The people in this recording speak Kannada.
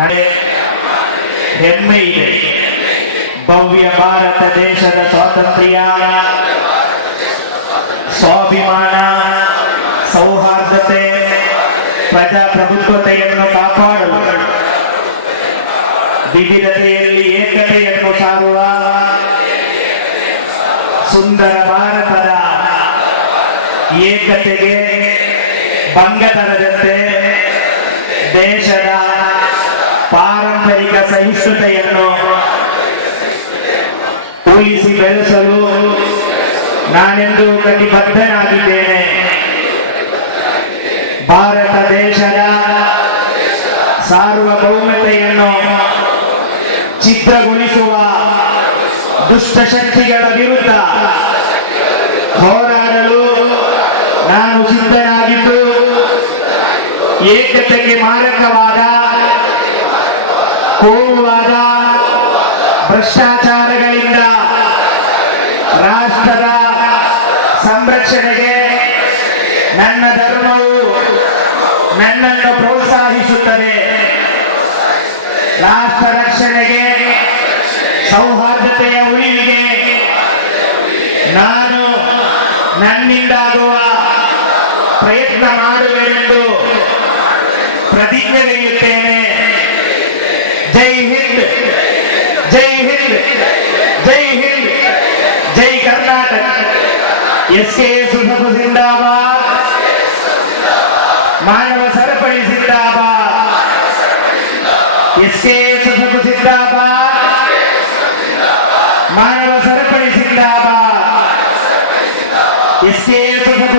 ನಡೆ ಹೆಮ್ಮೆ ಇದೆ. ಭವ್ಯ ಭಾರತ ದೇಶದ ಸ್ವಾತಂತ್ರ್ಯ, ಸ್ವಾಭಿಮಾನ, ಸೌಹಾರ್ದತೆ, ಪ್ರಜಾಪ್ರಭುತ್ವತೆಯನ್ನು ಕಾಪಾಡಲು ವಿವಿಧತೆಯಲ್ಲಿ ಏಕತೆಯನ್ನು ಸಾರುವ ಸುಂದರ ಭಾರತದ ಏಕತೆಗೆ ಭಂಗ ತರದಂತೆ ದೇಶದ ಪಾರಂಪರಿಕ ಸಹಿಷ್ಣುತೆಯನ್ನು ಉಳಿಸಿ ಬೆಳೆಸಲು ನಾನೆಂದು ಕಟಿಬದ್ಧನಾಗಿದ್ದೇನೆ. ಭಾರತ ದೇಶದ ಸಾರ್ವಭೌಮತೆಯನ್ನು ಛಿದ್ರಗೊಳಿಸುವ ದುಷ್ಟಶಕ್ತಿಗಳ ವಿರುದ್ಧ ಹೋರಾಡಲು ನಾನು ಸಿದ್ಧನಾಗಿದ್ದು, ಏಕತೆಗೆ ಮಾರಕವಾದ ಕೋಮುವಾದ ಭ್ರಷ್ಟಾಚಾರಗಳಿಂದ ರಾಷ್ಟ್ರದ ಸಂರಕ್ಷಣೆಗೆ ನನ್ನ ಧರ್ಮವು ನನ್ನನ್ನು ಪ್ರೋತ್ಸಾಹಿಸುತ್ತದೆ. ರಾಷ್ಟ್ರ ರಕ್ಷಣೆಗೆ, ಸೌಹಾರ್ದತೆಯ ಉಳಿವಿಗೆ ನಾನು ನನ್ನಿಂದಾಗುವ ಪ್ರಯತ್ನ ಮಾಡುವೆನೆಂದು ಪ್ರತಿಜ್ಞೆಗೈಯುತ್ತೇನೆ. ಜೈ ಹಿಂದ್, ಜೈ ಹಿಂದ್, ಜೈ ಹಿಂದ್, ಜೈ ಕರ್ನಾಟಕ. ಎಸ್.ಕೆ. ಸುಧಪ ಜಿಂದಾಬಾದ್, ಮಾನವ ಸರಪಳಿ ಜಿಂದಾಬಾದ್. ಎಸ್.ಕೆ. ಸುಧಪ ಜಿಂದಾಬಾದ್, ಮಾನವ ಸರಪಳಿ ಜಿಂದಾಬಾದ್. ಎಸ್.ಕೆ. ಸುಧಪ